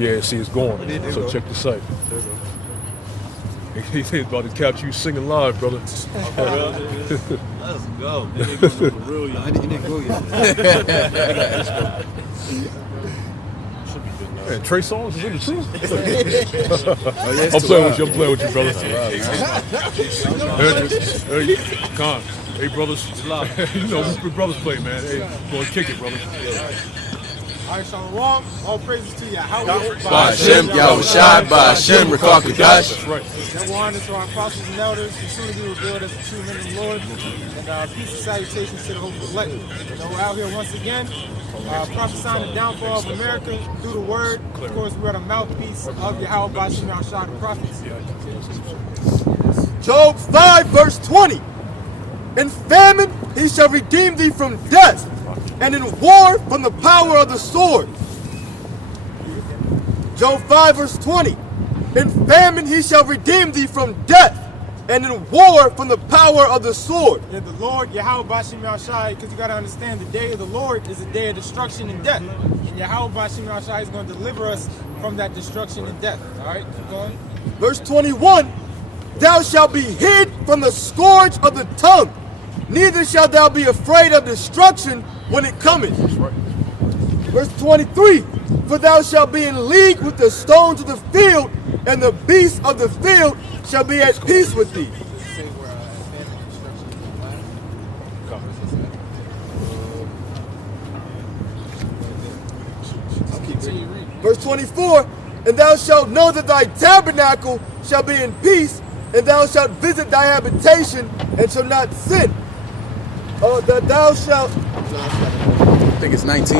Yeah, see, it's going. So check this out. He's about to catch you singing live, brother. Let's go. I didn't go yet. Man, Trey Songz is in it too. I'm playing with you, brother. Hey, Con. Hey, brothers. You know, we brothers play, man. Hey, go and kick it, brother. All right, Shalom. All praises to Yahweh. Hashem, Yahushai, Hashem, Rakah Kadash. That's right. And honor to our apostles and elders who soon to be revealed as the true men of the Lord. And peace and salutations to the hopeful elect. You know, we're out here once again, prophesying the downfall of America through the word. Of course, we're the mouthpiece of Yahweh Bashim Yahushai, the prophets. Job 5, verse 20. In famine he shall redeem thee from death, and in war from the power of the sword. Job 5, verse 20. In famine he shall redeem thee from death, and in war from the power of the sword. Yeah, the Lord, Yahweh Bashim Yahushai, because you got to understand the day of the Lord is a day of destruction and death. And Yahweh Bashim Yahushai is going to deliver us from that destruction and death. All right, keep going. Verse 21. Thou shalt be hid from the scourge of the tongue, neither shalt thou be afraid of destruction when it cometh. Verse 23. For thou shalt be in league with the stones of the field, and the beasts of the field shall be at peace with thee. Verse 24. And thou shalt know that thy tabernacle shall be in peace, and thou shalt visit thy habitation, and shall not sin. That thou shalt... I think it's 19.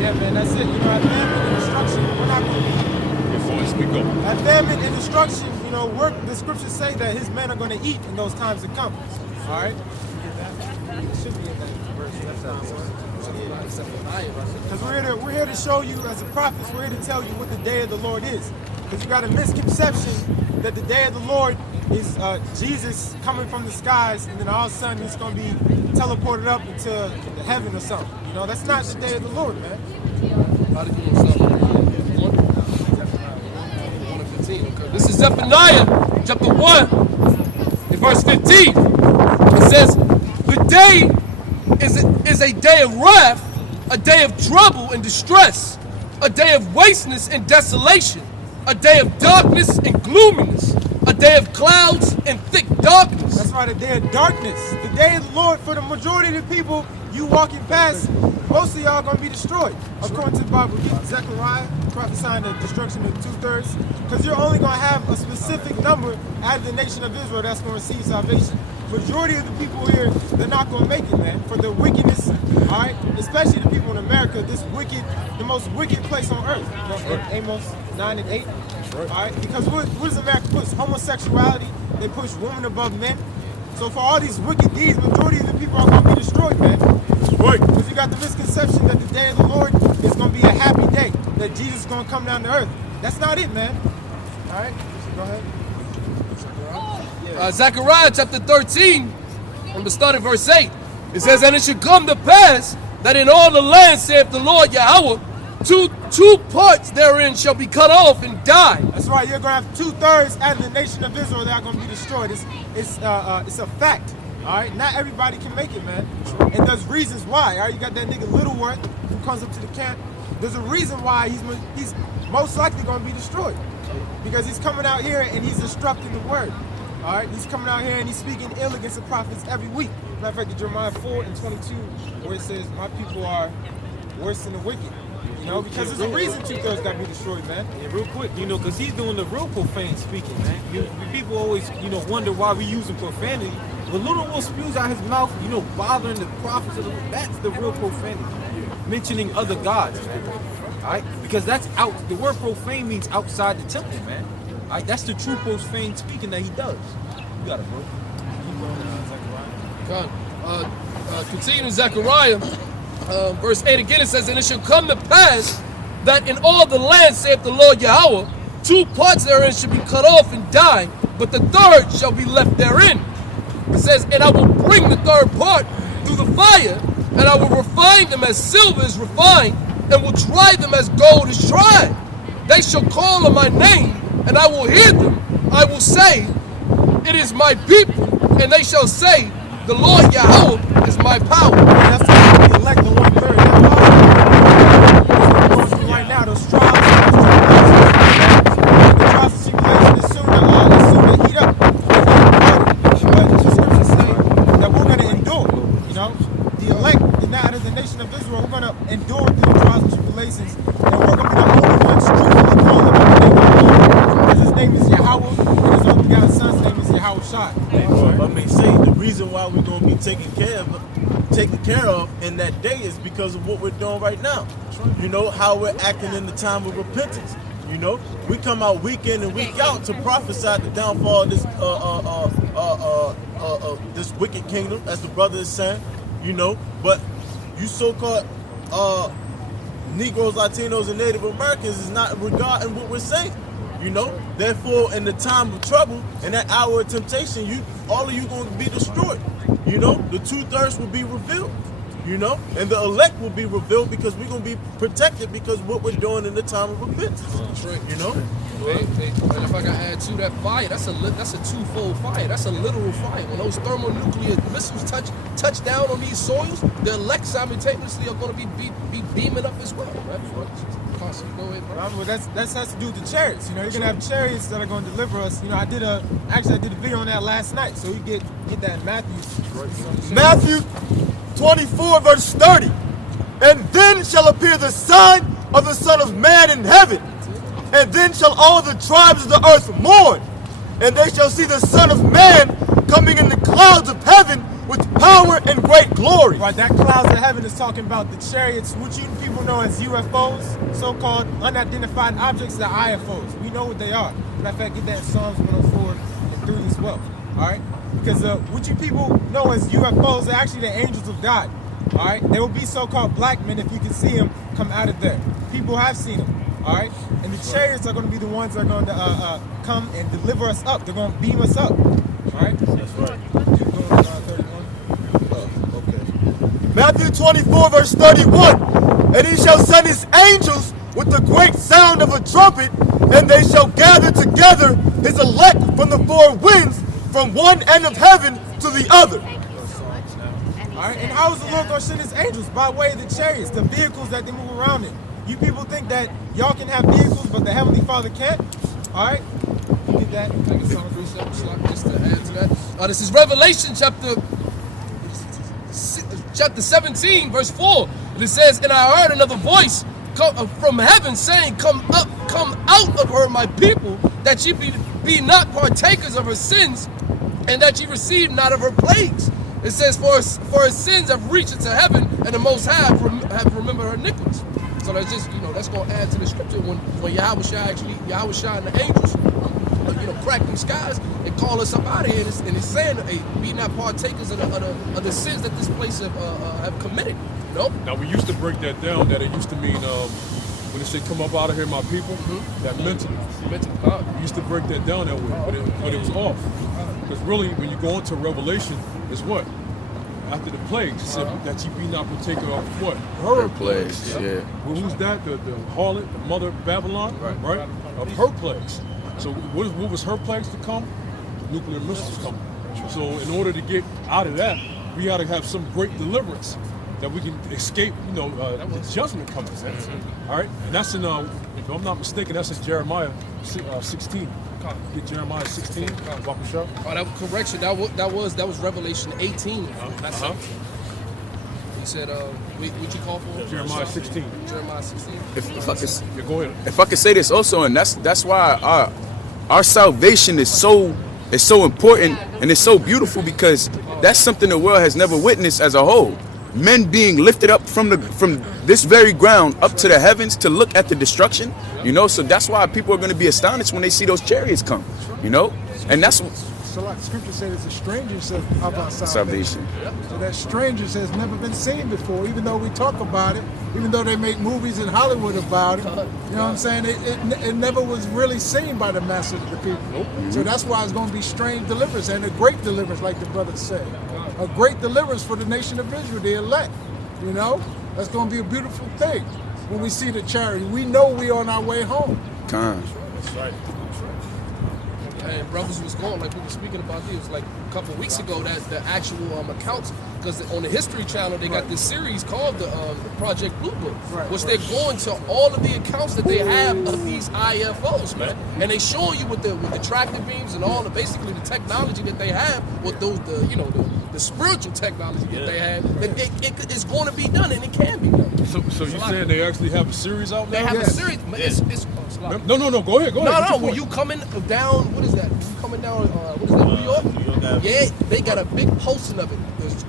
Yeah, man, that's it. You know, at famine and destruction, we're not going to... At famine and destruction, you know, the scriptures say that his men are going to eat in those times to come. All right? It should be in that verse. Because we're here to show you, as a prophets, we're here to tell you what the day of the Lord is. Because you got a misconception that the day of the Lord is Jesus coming from the skies, and then all of a sudden he's going to be teleported up into the heaven or something. You know, that's not the day of the Lord, man. This is Zephaniah chapter 1 in verse 15. It says, the day is a day of wrath, a day of trouble and distress, a day of wasteness and desolation, a day of darkness and gloominess, a day of clouds and thick darkness. That's right, a day of darkness. The day of the Lord, for the majority of the people you walking past, most of y'all are going to be destroyed. According to the Bible, Zechariah prophesying the destruction of 2/3, because you're only going to have a specific number out of the nation of Israel that's going to receive salvation. Majority of the people here, they're not going to make it, man, for the wickedness, all right? Especially the people in America, this wicked, the most wicked place on earth. You know, Amos 9 and 8, all right? Because what does America push? Homosexuality, they push women above men. So for all these wicked deeds, majority of the people are going to be destroyed, man. Right. Because you got the misconception that the day of the Lord is going to be a happy day, that Jesus is going to come down to earth. That's not it, man. All right, go ahead. Zechariah chapter 13, from the start of verse 8, it says, and it should come to pass that in all the land, saith the Lord Yahweh, two parts therein shall be cut off and die. That's right, you're going to have 2/3 out of the nation of Israel that are going to be destroyed. It's a fact, all right? Not everybody can make it, man. And there's reasons why, all right? You got that nigga Littleworth who comes up to the camp. There's a reason why he's most likely going to be destroyed. Because he's coming out here and he's instructing the word. All right, he's coming out here and he's speaking ill against the prophets every week. Matter of fact, in Jeremiah 4 and 22, where it says, my people are worse than the wicked. You know, because there's a reason 2/3 got to be destroyed, man. Yeah, real quick, you know, because he's doing the real profane speaking, man. People always, you know, wonder why we using profanity. When Little Will spews out his mouth, you know, bothering the prophets of that's the real profanity. Mentioning other gods, man. All right? Because that's out, the word profane means outside the temple, man. All right? That's the true profane speaking that he does. You got it, bro. Continuing Zechariah, verse 8 again, it says, and it shall come to pass that in all the land, saith the Lord Yahweh, 2 parts therein shall be cut off and die, but the 3rd shall be left therein. It says, and I will bring the 3rd part through the fire, and I will refine them as silver is refined, and will try them as gold is tried. They shall call on my name, and I will hear them. I will say, it is my people, and they shall say, the Lord Yahweh is my power. That's the elect, the 1/3. That's going through right now. Those trials, the trials and tribulations, as soon as heat up. But the scriptures say that we're going to endure. You know, the elect, the now the nation of Israel, we're going to endure through the trials and tribulations, and we're going to be the only ones truthfully calling on the name of the Lord, because His name is Yahweh, and His only begotten Son's name is Yahweh Shai. I may say the reason why we're going to be taken care of in that day is because of what we're doing right now. You know, how we're acting in the time of repentance. You know, we come out week in and week out to prophesy the downfall of this wicked kingdom, as the brother is saying. You know, but you so-called Negroes, Latinos, and Native Americans is not regarding what we're saying. You know, therefore, in the time of trouble, in that hour of temptation, all of you going to be destroyed. You know, the 2/3 will be revealed. You know, and the elect will be revealed because we're going to be protected because of what we're doing in the time of repentance. That's right. You know, and if I can add to that fire, that's a twofold fire. That's a literal fire. When those thermonuclear missiles touch down on these soils, the elect simultaneously are going to be beaming up as well. Right? Go ahead, bro. Well, that has to do with the chariots. You know, you're gonna have chariots that are going to deliver us. You know, I did a video on that last night, so you get that in Matthew. Matthew 24, verse 30. And then shall appear the sign of the Son of Man in heaven. And then shall all the tribes of the earth mourn. And they shall see the Son of Man coming in the clouds of heaven with power and great glory. Right, that clouds of heaven is talking about the chariots, which you people know as UFOs, so-called unidentified objects, the IFOs. We know what they are. Matter of fact, get that in Psalms 104 and 3 as well. All right, because what you people know as UFOs are actually the angels of God. All right, they will be so-called black men if you can see them come out of there. People have seen them. All right, and the chariots are going to be the ones that are going to come and deliver us up. They're going to beam us up. All right, that's right. Keep going, 31. Matthew 24, verse 31. And he shall send his angels with the great sound of a trumpet, and they shall gather together his elect from the four winds, from one end of heaven to the other. All right, and how is the Lord going to send his angels? By way of the chariots, the vehicles that they move around in. You people think that y'all can have vehicles, but the Heavenly Father can't? All right, get that. Just to add to that. This is Revelation chapter 17, verse 4. And it says, and I heard another voice from heaven saying, come out of her, my people, that ye be not partakers of her sins, and that ye receive not of her plagues. It says, for her sins have reached into heaven, and the Most High have remembered her iniquities. So that's just, that's going to add to the scripture when Yahweh Shai and the angels, crack them skies and call us up out of here, and it's saying, hey, be not partakers of the sins that this place have committed. Now we used to break that down. That it used to mean when they say "come up out of here, my people," that mentally. We used to break that down that way, but it was off. Because really, when you go into Revelation, it's what after the plagues, it said that ye be not partaker of what Her plagues. Yeah. Well, who's that? The harlot, the mother of Babylon, right? Of her plagues. So what was her plagues to come? Nuclear missiles coming. So in order to get out of that, we got to have some great deliverance that we can escape, the judgment coming. All right, and that's in, if I'm not mistaken, that's in Jeremiah 16. Get Jeremiah 16. Oh, that was correction. That was Revelation 18. That's it. He said, what you call for? Jeremiah 16. Jeremiah 16. Go ahead. If I could say this also, and that's why our salvation is so important and it's so beautiful, because that's something the world has never witnessed as a whole. Men being lifted up from this very ground up to the heavens to look at the destruction, so that's why people are going to be astonished when they see those chariots come, and that's So like Scripture said, it's a stranger says about salvation. So that strangers has never been seen before, even though we talk about it, even though they make movies in Hollywood about it. You know what I'm saying? It never was really seen by the masses of the people. So that's why it's going to be strange deliverance and a great deliverance, like the brother said. A great deliverance for the nation of Israel, the elect. You know, that's going to be a beautiful thing when we see the chariot. We know we're on our way home. Con. That's right. And brothers was going, like we were speaking about this, like a couple of weeks ago, that the actual accounts, because on the History Channel they got this series called the Project Blue Book, which they're going to all of the accounts that they have of these IFOs, man, and they show you with the tractor beams and all the basically the technology that they have with those the spiritual technology that they have, that it's going to be done and it can be done. So you saying they actually have a series out They now? have a series. It's No. Go ahead. No. When you coming down, what is that? You coming down, what is that? New York? Yeah, they got a big posting of it.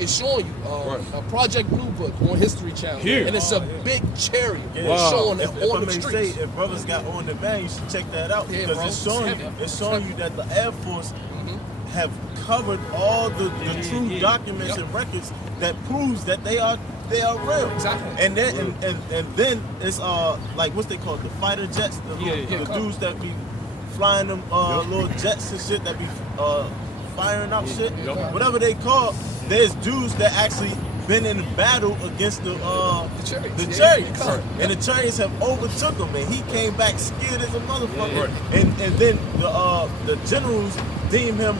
It's showing you a Project Blue Book on History Channel, Here. and it's a big chariot. Yeah. It's showing it If on I the may streets. say, if brothers got on demand, you should check that out Yeah, because bro. it's showing you that the Air Force have covered all the true documents and records that proves that they are real. Exactly. And then and then it's like what's they call it, the fighter jets, the dudes that be flying them little jets and shit that be firing out shit, whatever they call. There's dudes that actually been in battle against the Chariots. And the Chariots have overtook him, and he came back scared as a motherfucker. And then the generals deem him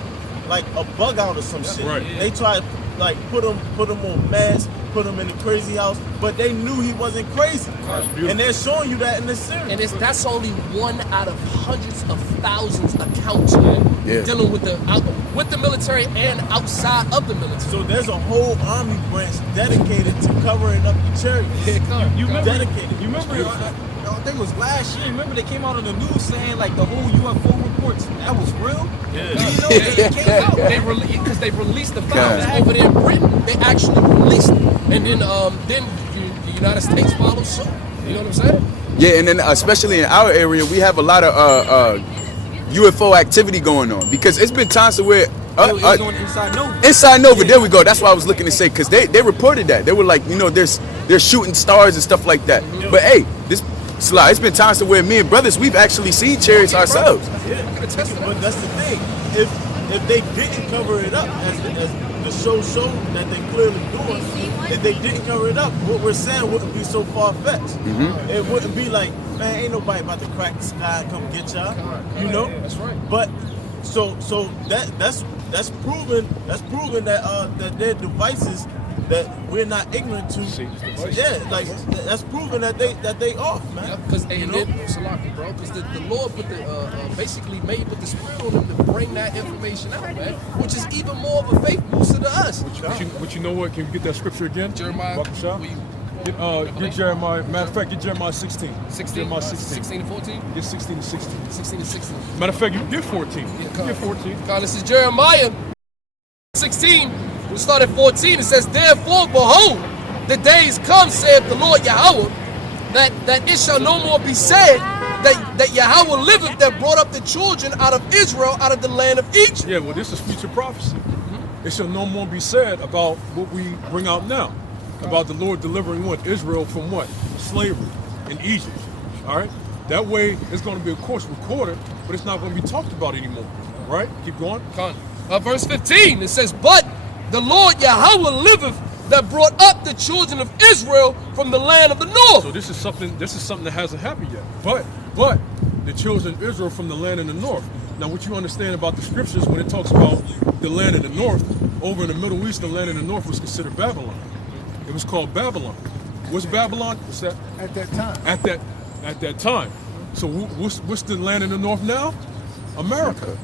like a bug out or some shit. They tried to like put him on mask, put him in the crazy house, but they knew he wasn't crazy. And they're showing you that in the series. And that's only one out of hundreds of thousands accounts, man. Dealing with the military and outside of the military. So there's a whole army branch dedicated to covering up the Chariots. You remember? Dedicated. You remember? I think it was last year. Remember they came out on the news saying like the whole UFO reports that was real. Yeah. You know, it came out. Because they released the files over there in Britain. They actually released it, and then the United States followed suit. You know what I'm saying? Yeah, and then especially in our area, we have a lot of UFO activity going on because it's been times to where on Inside Nova, there we go. That's what I was looking to say because they reported that they were like, they're shooting stars and stuff like that. But hey, it's been times to where me and brothers we've actually seen chariots ourselves. But that's the thing. If they didn't cover it up as the show showed that they clearly doing, if they didn't cover it up, what we're saying wouldn't be so far-fetched. It wouldn't be like, man, ain't nobody about to crack the sky and come get y'all. You know? That's right. But so that's proven that their devices that we're not ignorant to. Yeah, like that's proven that they off, man. Because the Lord put basically put the spirit on them to bring that information out, man. Which is even more of a faith booster to us. But you know what? Can you get that scripture again? Jeremiah. Get Jeremiah. Matter of fact, get Jeremiah 16. 16 and 14? Get 16 to 16. 16 and 16. Matter of fact, you get 14. Get 14. God, this is Jeremiah 16. We start at 14. It says, therefore, behold, the days come, saith the Lord Yahweh, that it shall no more be said that Yahweh liveth that brought up the children out of Israel, out of the land of Egypt. Yeah, well, this is future prophecy. It shall no more be said about what we bring out now. About the Lord delivering Israel from what? Slavery in Egypt. All right? That way, it's going to be, of course, recorded, but it's not going to be talked about anymore. Right? Keep going. Verse 15, it says, but the Lord Yahweh liveth that brought up the children of Israel from the land of the north. So this is something that hasn't happened yet. But the children of Israel from the land in the north. Now, what you understand about the scriptures when it talks about the land in the north, over in the Middle East, the land in the north was considered Babylon. It was called Babylon. What's Babylon? What's that? At that time. At that time. So what's the land in the north now? America.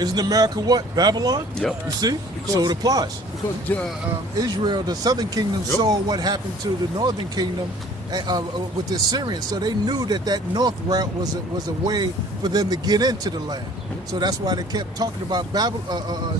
Isn't America what? Babylon? Yep. You see? So it applies. Because Israel, the southern kingdom, saw what happened to the northern kingdom with the Assyrians. So they knew that north route was a way for them to get into the land. So that's why they kept talking about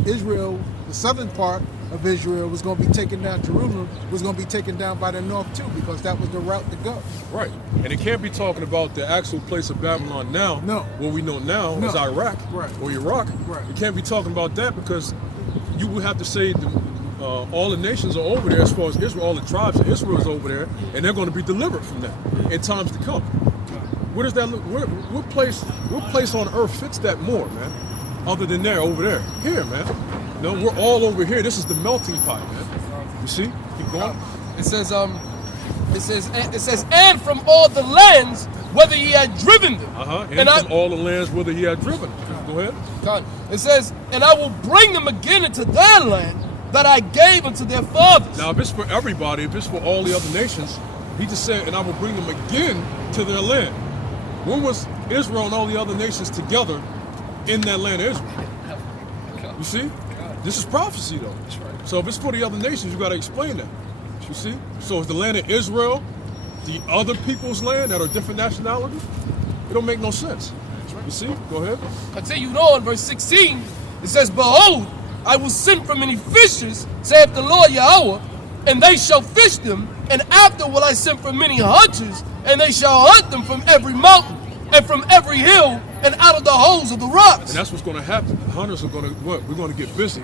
Israel, the southern part of Israel was going to be taken down. Jerusalem was going to be taken down by the north too, because that was the route to go. Right. And it can't be talking about the actual place of Babylon now. No. What we know now is Iraq or Iraq. Right. You can't be talking about that because you would have to say all the nations are over there as far as Israel, all the tribes of Israel is over there, and they're going to be delivered from that in times to come. Where does that look? What place on earth fits that more, man? Other than there, over there. Here, man. No, we're all over here. This is the melting pot, man. You see? Keep going. It says, and from all the lands, whether he had driven them. And from all the lands, whether he had driven them. Go ahead. It says, and I will bring them again into their land that I gave unto their fathers. Now, if it's for everybody, if it's for all the other nations, he just said, and I will bring them again to their land. When was Israel and all the other nations together in that land of Israel? You see? This is prophecy, though. So if it's for the other nations, you got to explain that. You see? So is the land of Israel the other people's land that are different nationalities? It don't make no sense. You see? Go ahead. Continued on, verse 16. It says, behold, I will send from many fishers, saith the Lord Yahweh, and they shall fish them, and after will I send from many hunters, and they shall hunt them from every mountain, and from every hill, and out of the holes of the rocks. And that's what's going to happen. The hunters are going to, what? We're going to get busy.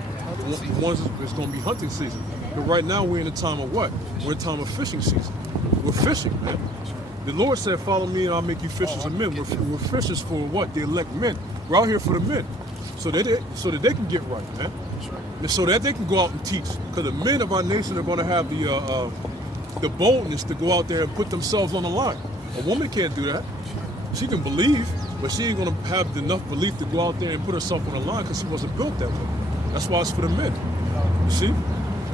It's going to be hunting season. But right now we're in a time of what? We're in a time of fishing season. We're fishing, man. The Lord said, follow me and I'll make you fishers of men. We're fishers for what? The elect men. We're out here for the men. So that they can get right, man. And so that they can go out and teach. Because the men of our nation are going to have the boldness to go out there and put themselves on the line. A woman can't do that. She can believe, but she ain't going to have enough belief to go out there and put herself on the line because she wasn't built that way. That's why it's for the men. You see?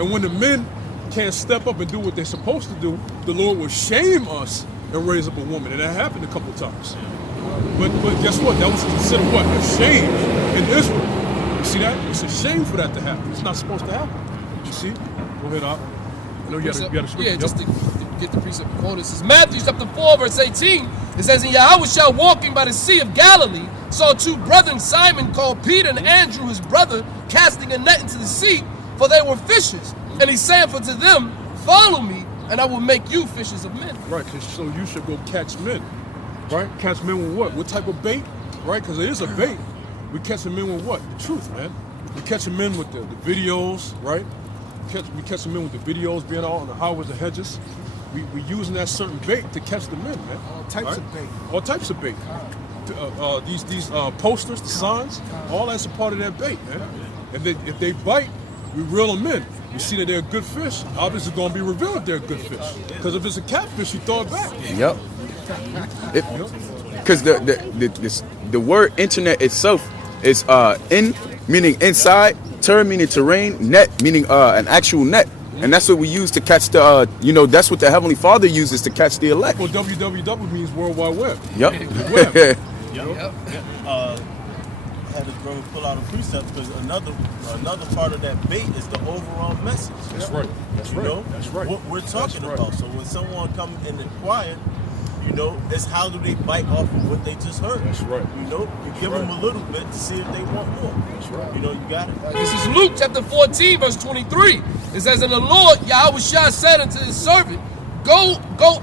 And when the men can't step up and do what they're supposed to do, the Lord will shame us and raise up a woman. And that happened a couple times. But guess what? That was considered what? A shame in Israel. You see that? It's a shame for that to happen. It's not supposed to happen. You see? Go ahead, Op. I know you got a script. Yeah, just to get the precept quoted. It says, Matthew chapter 4, verse 18. It says, and Yahweh shall walking by the Sea of Galilee saw two brethren, Simon called Peter and Andrew his brother, casting a net into the sea, for they were fishers. And he saith unto them, follow me, and I will make you fishers of men. Right, so you should go catch men. Right? Catch men with what? What type of bait? Right? Because it is a bait. We catching men with what? The truth, man. We catching men with the videos, right? We catching men with the videos, being all on the highways and hedges. We using that certain bait to catch the men, man. All types of bait. All types of bait. These posters, the signs, all that's a part of that bait, man. And if they bite, we reel them in. You see that they're a good fish, obviously it's going to be revealed they're a good fish. Because if it's a catfish, you throw it back. Yep. Because the word internet itself is in meaning inside, ter meaning terrain, net meaning an actual net. And that's what we use to catch the, that's what the Heavenly Father uses to catch the elect. Well, www means World Wide Web. Yep. Web. I had to go pull out a precept because another part of that bait is the overall message. That's right. That's right. You know? That's right. What we're talking Right. about. So when someone come and inquire, it's how do they bite off of what they just heard. That's right. You give them a little bit to see if they want more. That's right. You got it. This is Luke chapter 14, verse 23. It says, and the Lord Yahweh said unto his servant, go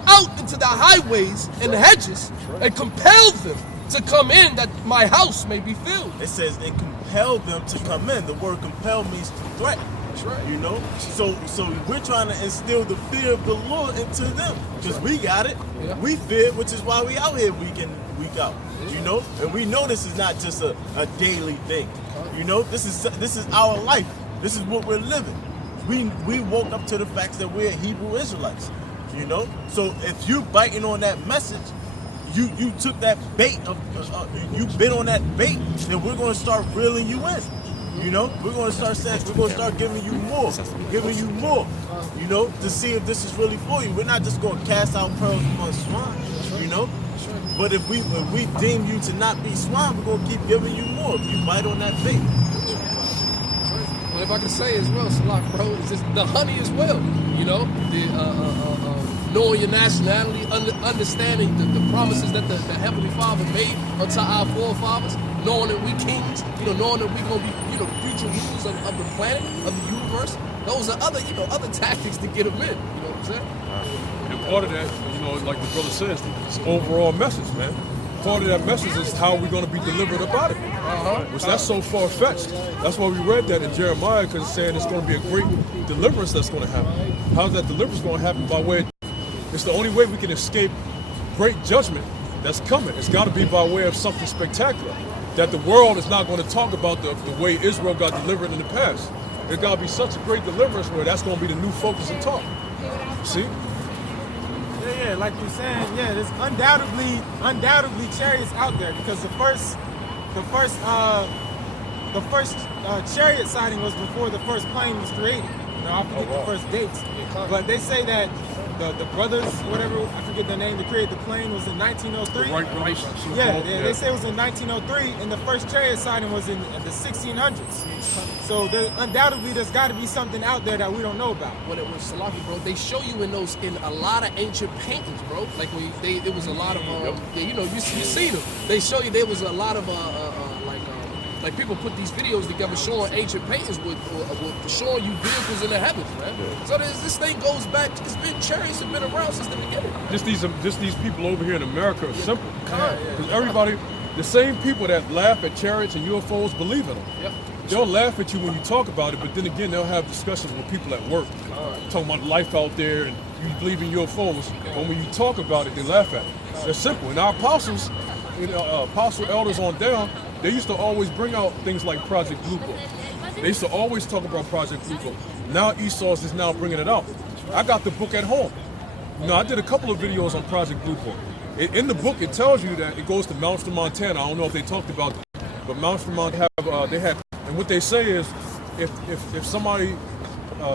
out into the highways and hedges and compel them to come in that my house may be filled. It says and compel them to come in. The word compel means to threaten. That's right. So we're trying to instill the fear of the Lord into them because we got it. Yeah. We fear, which is why we out here week in, week out. And we know this is not just a daily thing. This is our life. This is what we're living. We woke up to the facts that we're Hebrew Israelites. So if you biting on that message, you took that bait you bit on that bait, then we're going to start reeling you in. We're going to start saying, we're going to start giving you more, to see if this is really for you. We're not just going to cast out pearls among swine, But if we deem you to not be swine, we're going to keep giving you more if you bite on that bait. But if I can say as well, Salak, bro, it's just the honey as well. Knowing your nationality, understanding the promises that the Heavenly Father made unto our forefathers, knowing that we kings, knowing that we're going to be, future rulers of the planet, of the universe. Those are other tactics to get them in. You know what I'm saying? And part of that, like the brother says, it's overall message, man. Part of that message is how we're going to be delivered about it. Which that's so far-fetched. That's why we read that in Jeremiah, because it's saying it's going to be a great deliverance that's going to happen. How's that deliverance going to happen? By way of, it's the only way we can escape great judgment that's coming. It's got to be by way of something spectacular. That the world is not going to talk about the way Israel got delivered in the past. There's got to be such a great deliverance where that's going to be the new focus and talk. See? Yeah, like you're saying, yeah, there's undoubtedly chariots out there because the first chariot sighting was before the first plane was created. You know, I forget the first dates, but they say that the brothers, whatever, I forget their name, that created the plane was in 1903. Right, brothers. Yeah, they say it was in 1903, and the first chariot sighting was in the 1600s. So undoubtedly, there's got to be something out there that we don't know about. When it was Salafi, bro, they show you in a lot of ancient paintings, bro. Like when it was a lot of you know, you see them. They show you there was a lot of like people put these videos together showing ancient paintings with showing you vehicles in the heavens, man. Yeah. So this thing goes back. Chariots have been around since the beginning. Just these people over here in America are simple. Because everybody, the same people that laugh at chariots and UFOs believe in them. Yeah. They'll laugh at you when you talk about it, but then again, they'll have discussions with people at work, talking about life out there and you believe in UFOs. But when you talk about it, they laugh at it. It's simple. And our apostles, apostle elders on down, they used to always bring out things like Project Blue Book. They used to always talk about Project Blue Book. Now Esau's is now bringing it out. I got the book at home. You know, I did a couple of videos on Project Blue Book. In the book, it tells you that it goes to Mountain, Montana. I don't know if they talked about that, but Mountain, Montana they had, and what they say is, if somebody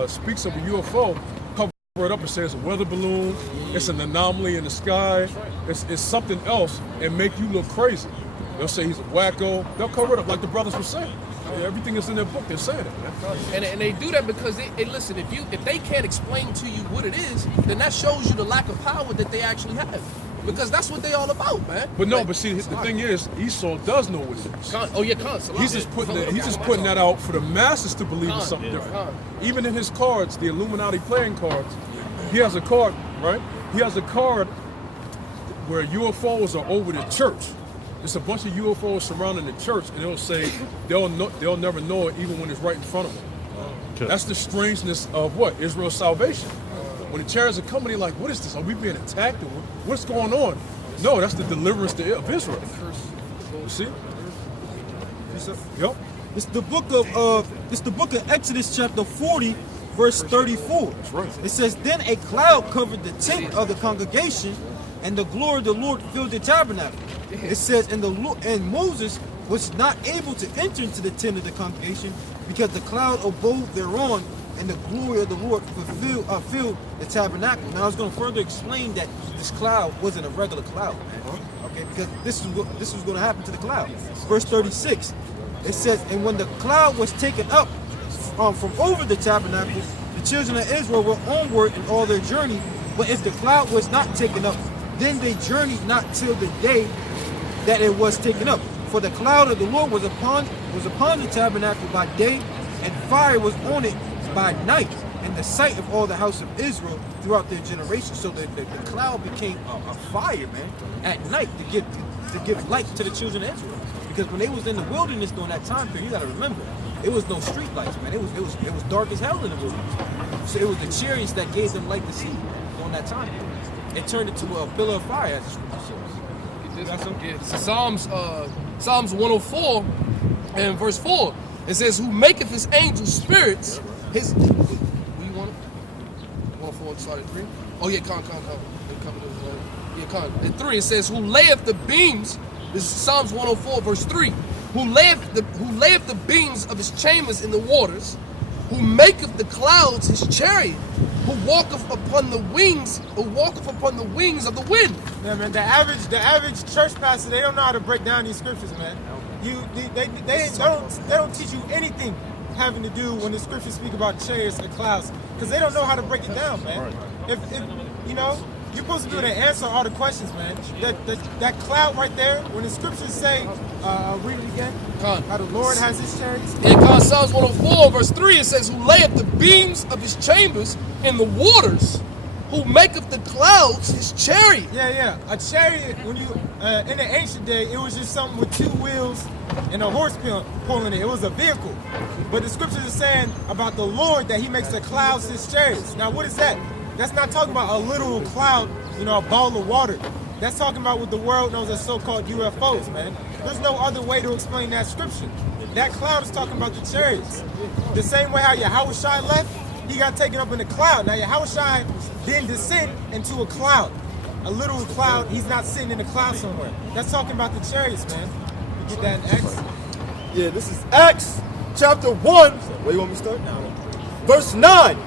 speaks of a UFO, cover it up and say it's a weather balloon, it's an anomaly in the sky, it's something else, and make you look crazy. They'll say he's a wacko. They'll cover it up like the brothers were saying. Everything is in their book. They're saying it, man. And they do that because listen. If they can't explain to you what it is, then that shows you the lack of power that they actually have. Because that's what they all about, man. But no, but see, the thing is, Esau does know what it is. He's just putting that out for the masses to believe in something different. Even in his cards, the Illuminati playing cards, he has a card, right? He has a card where UFOs are over the church. It's a bunch of UFOs surrounding the church, and it'll say they'll never know it even when it's right in front of them. Okay. That's the strangeness of what? Israel's salvation. When the chariots are coming, they're like, what is this? Are we being attacked? Or what's going on? No, that's the deliverance of Israel. You see? Yep. It's the book of Exodus chapter 40, verse 34. That's right. It says, then a cloud covered the tent of the congregation, and the glory of the Lord filled the tabernacle. It says, and Moses was not able to enter into the tent of the congregation because the cloud abode thereon, and the glory of the Lord filled the tabernacle. Now I was going to further explain that this cloud wasn't a regular cloud, okay? Because this was going to happen to the cloud. Verse 36, it says, and when the cloud was taken up from over the tabernacle, the children of Israel were onward in all their journey. But if the cloud was not taken up, then they journeyed not till the day that it was taken up. For the cloud of the Lord was upon the tabernacle by day, and fire was on it by night, in the sight of all the house of Israel throughout their generations. So the cloud became a fire, man, at night to give light to the children of Israel. Because when they was in the wilderness during that time period, you got to remember, it was no street lights, man. It was dark as hell in the wilderness. So it was the chariots that gave them light to see during that time period. It turned into a pillar of fire, as the scripture says. So Psalms 104 and verse 4, it says, who maketh his angels spirits, his... What you want? 104 started 3? Oh yeah, con. Yeah, con. At 3 it says, who layeth the beams, this is Psalms 104 verse 3, who layeth the beams of his chambers in the waters, who maketh the clouds his chariot, who walketh upon the wings of the wind. Yeah, man. The average church pastor, they don't know how to break down these scriptures, man. They don't teach you anything having to do when the scriptures speak about chariots and clouds, because they don't know how to break it down, man. If you know, you're supposed to be able to answer all the questions, man. That cloud right there, when the scriptures say, read it again, how the Lord has his chariots. In Psalms 104 verse 3 it says, who layeth the beams of his chambers in the waters, who maketh the clouds his chariot. Yeah. A chariot, when you in the ancient day, it was just something with 2 wheels and a horse pulling it. It was a vehicle. But the scriptures are saying about the Lord that he makes the clouds his chariots. Now what is that? That's not talking about a literal cloud, a ball of water. That's talking about what the world knows as so-called UFOs, man. There's no other way to explain that scripture. That cloud is talking about the chariots. The same way how Yahushua left, he got taken up in a cloud. Now Yahushua didn't descend into a cloud. A literal cloud, he's not sitting in a cloud somewhere. That's talking about the chariots, man. You get that in Acts? Yeah, this is Acts chapter 1. Where you want me to start? Verse 9.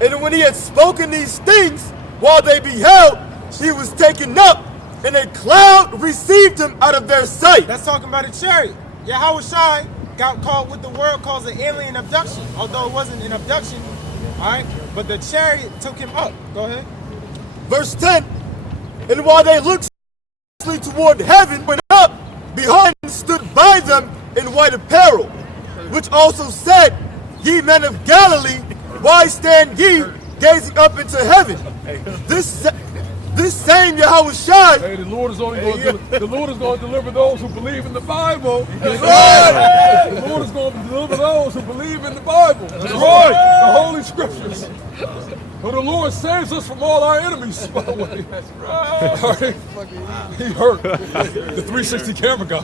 And when he had spoken these things, while they beheld, he was taken up, and a cloud received him out of their sight. That's talking about a chariot. Yahushua got caught what the world calls an alien abduction, although it wasn't an abduction, all right? But the chariot took him up. Go ahead. Verse 10. And while they looked toward heaven, went up, behind stood by them in white apparel, which also said, Ye men of Galilee, why stand ye gazing up into heaven? This same Yahushua. Hey, the Lord is only going to deliver those who believe in the Bible. That's right. The Lord is going to deliver those who believe in the Bible. That's right. The Holy Scriptures. But the Lord saves us from all our enemies, by the way. That's right. All right. He hurt. The 360 camera guy.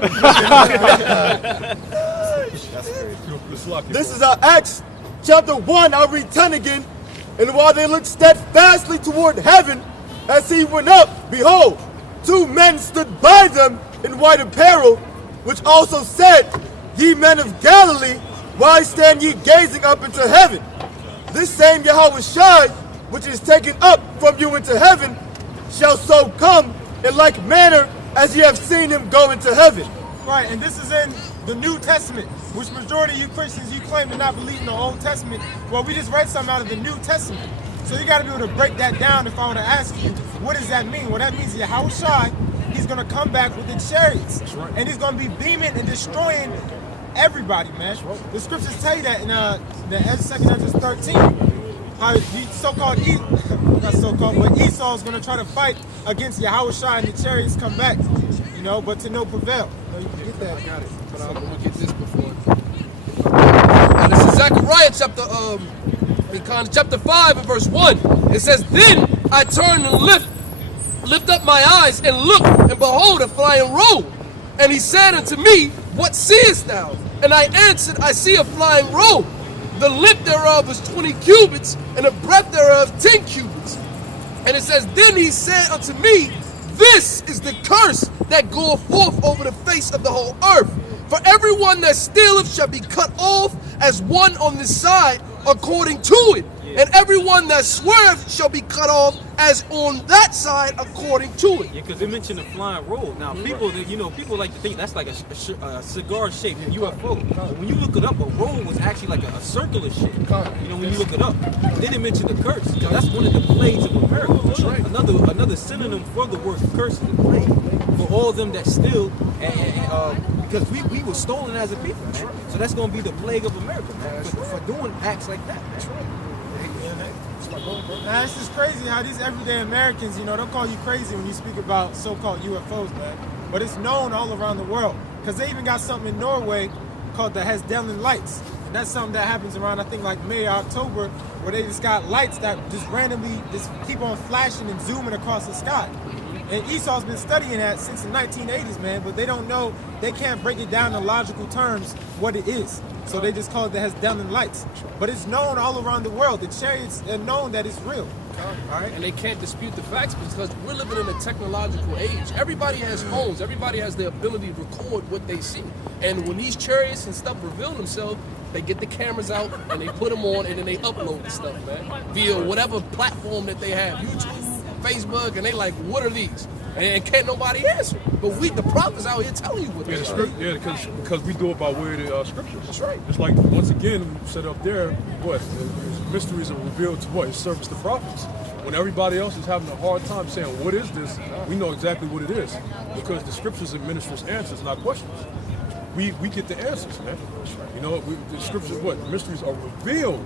This is our Acts chapter 1. I'll read 10 again. And while they looked steadfastly toward heaven, as he went up, behold, 2 men stood by them in white apparel, which also said, Ye men of Galilee, why stand ye gazing up into heaven? This same Yahushua, which is taken up from you into heaven, shall so come in like manner as ye have seen him go into heaven. Right, and this is in the New Testament, which majority of you Christians, you claim to not believe in the Old Testament. Well, we just read something out of the New Testament. So you got to be able to break that down if I were to ask you, what does that mean? Well, that means Yahushua, he's going to come back with the chariots. Right. And he's going to be beaming and destroying everybody, man. Right. The scriptures tell you that in the 2nd Ezra 13. How so-called Esau is going to try to fight against Yahushua and the chariots come back, you know, but to no prevail. No, you can get that. I got it. But I'm going to get this before. And this is Zechariah chapter 5 and verse 1. It says, Then I turned and lift up my eyes and looked, and behold, a flying roll. And he said unto me, What seest thou? And I answered, I see a flying roll. The length thereof is 20 cubits, and the breadth thereof 10 cubits. And it says, Then he said unto me, This is the curse that goeth forth over the face of the whole earth. For everyone that stealeth shall be cut off as one on this side according to it. And everyone that sweareth shall be cut off as on that side according to it. Yeah, because they mentioned the flying roll. Now, people like to think that's like a cigar-shaped UFO. When you look it up, a roll was actually like a circular shape. You know, when you look it up. They didn't mention the curse. That's one of the plagues of America. That's right. Another synonym for the word curse is the plague. For all of them that steal, because we were stolen as a people, man. So that's going to be the plague of America, man, for doing acts like that. That's right. Now, it's just crazy how these everyday Americans, you know, they'll call you crazy when you speak about so-called UFOs, man. But it's known all around the world. Because they even got something in Norway called the Hesdelen lights. And that's something that happens around, I think, like May or October, where they just got lights that just randomly just keep on flashing and zooming across the sky. And Esau's been studying that since the 1980s, man, but they don't know, they can't break it down in logical terms what it is. So they just call it the Hesdelen lights. But it's known all around the world. The chariots are known that it's real. All right? And they can't dispute the facts because we're living in a technological age. Everybody has phones. Everybody has the ability to record what they see. And when these chariots and stuff reveal themselves, they get the cameras out and they put them on and then they upload the stuff, man, via whatever platform that they have, YouTube, Facebook, and they like, what are these? And can't nobody answer. But we, the prophets out here telling you what it is. Yeah, because we do it by way of the scriptures. That's right. It's like, once again, said up there, what? Mysteries are revealed to what? It serves the prophets. When everybody else is having a hard time saying, what is this? We know exactly what it is. Because the scriptures administer answers, not questions. We get the answers, man. You know, the scriptures, what? Mysteries are revealed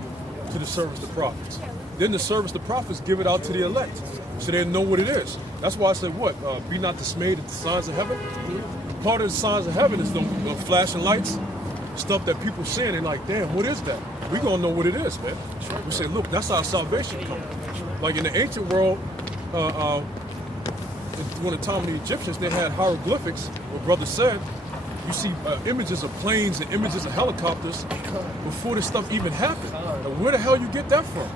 to the servants, the prophets. Then the servants, the prophets, give it out to the elect, so they know what it is. That's why I said, what? Be not dismayed at the signs of heaven. Part of the signs of heaven is the flashing lights, stuff that people seeing. They're like, damn, what is that? We gonna know what it is, man. We say, look, that's how salvation comes. Like in the ancient world, during the time of the Egyptians, they had hieroglyphics. What brother said, you see images of planes and images of helicopters before this stuff even happened. And where the hell you get that from?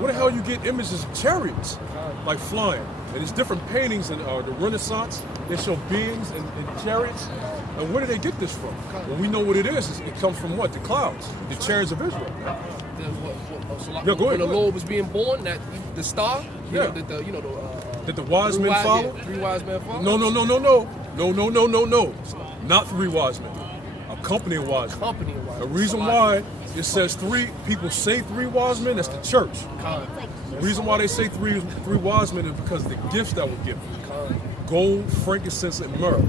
Where the hell you get images of chariots like flying? And there's different paintings in the Renaissance. They show beings and chariots. And where do they get this from? Well, we know what it is. It comes from what? The clouds, the chariots of Israel. Go ahead. When the go Lord was being born, that the star, Did the wise men follow? 3 wise men follow? No. Not 3 wise men. A company of wise men. The reason why it says 3, people say 3 wise men, that's the church. The reason why they say three wise men is because of the gifts that were given. Gold, frankincense, and myrrh.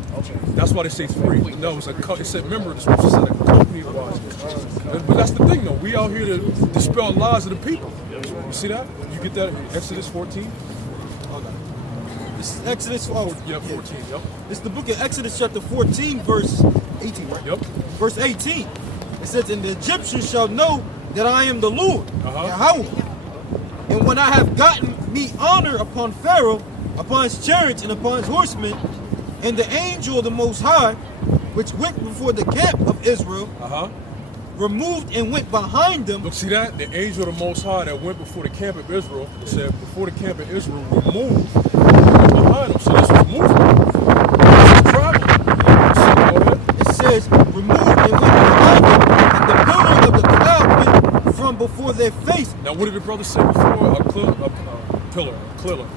That's why they say 3. No, it said, remember, the scripture said a company of wise men. But that's the thing, though. We out here to dispel lies of the people. You see that? You get that in Exodus 14? This is Exodus 14. Yeah, 14. Yep. This is the book of Exodus chapter 14, verse 18, right? Yep. Verse 18. It says, and the Egyptians shall know that I am the Lord, Yahweh. And when I have gotten me honor upon Pharaoh, upon his chariots and upon his horsemen, and the angel of the Most High, which went before the camp of Israel, removed and went behind them. Look, see that? The angel of the Most High that went before the camp of Israel, it said before the camp of Israel removed behind them. So this was movement. Travel. It says, removed and went behind them, and the pillar of the cloud went from before their face. Now, what did the brother say before? A pillar.